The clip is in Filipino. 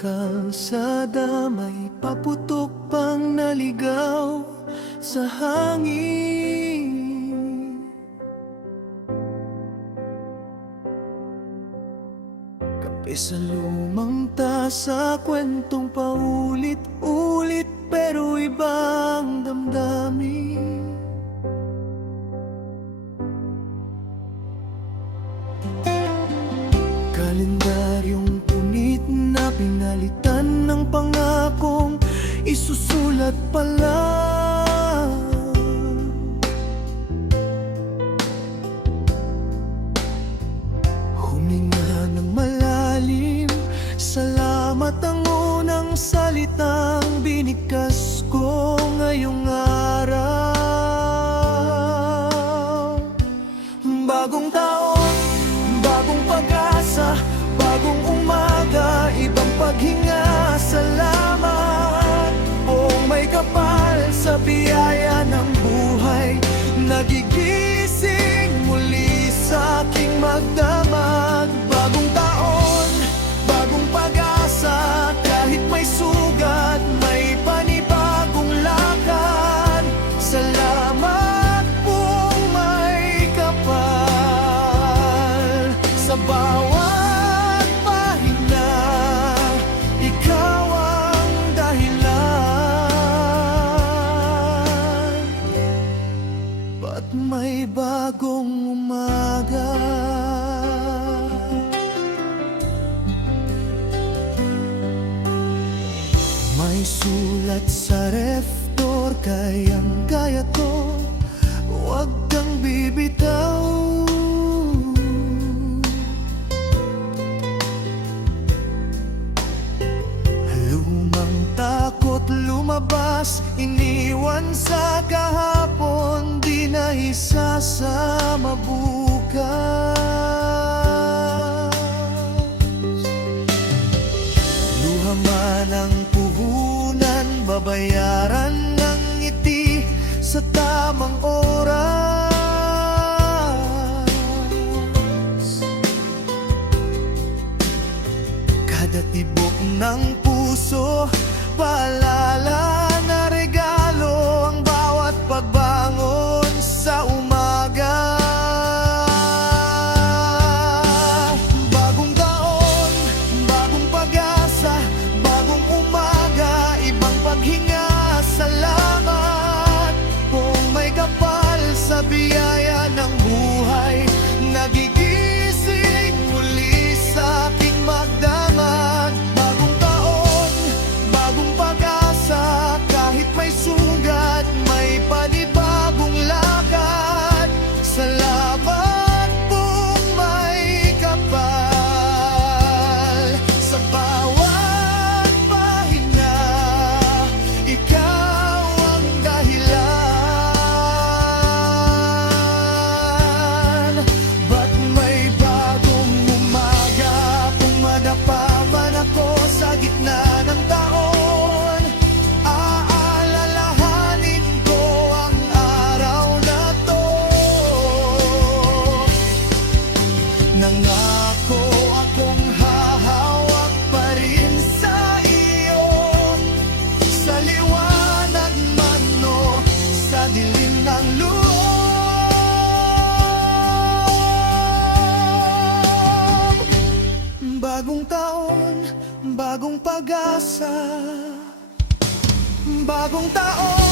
kalsada, may paputok pang naligaw sa hangin. Kape sa lumang tasa, kwentong paulit-ulit pero ibang damdamin. Kalendaryong punit na pinalitan ng pangakong isusulat pala. Huminga ng malalim, salamat ang unang salitang binigkas ko ngayong araw. Bagong taon, bagong pag-asa, bagong umaga, ibang paghinga. Salamat po may kapal sa biyaya ng buhay. Nagigising muli sa aking magdamag. Bagong taon, bagong pag-asa, kahit may sugat, may panibagong lakad. Salamat po may kapal sa bawat pahina. Ikaw ang dahilan, ba't may bagong umaga? May sulat sa reftor, kayang-kaya ko, huwag kang bibitaw. Lumang takot lumabas, iniwan sa kahapon, di na isasama bukas. Luha man ang puhunan, babayaran ng ngiti sa tamang oras. Kada tibok ng puso, paalala na regalo ang bawat pagbangon sa umaga. Bagong taon, bagong pag-asa, bagong umaga, ibang paghinga. Salamat kung may kapal sa biyaya ng buhay. Nagigising muli sa aking magdamag. Bagong taon, bagong pag-asa, kahit may sugat, may panibagong lakad. Salamat kung may kapal sa bawat pahina. Ikaw ang dahilan, ba't may bagong umaga? Kung madapa man ako sa gitna ng taon, aalalahanin ko ang araw na to. Nangako akong hahawak pa rin sa iyo, sa liwanag man o sa dilim ng loob. Bagong taon, bagong pag-asa, bagong taon.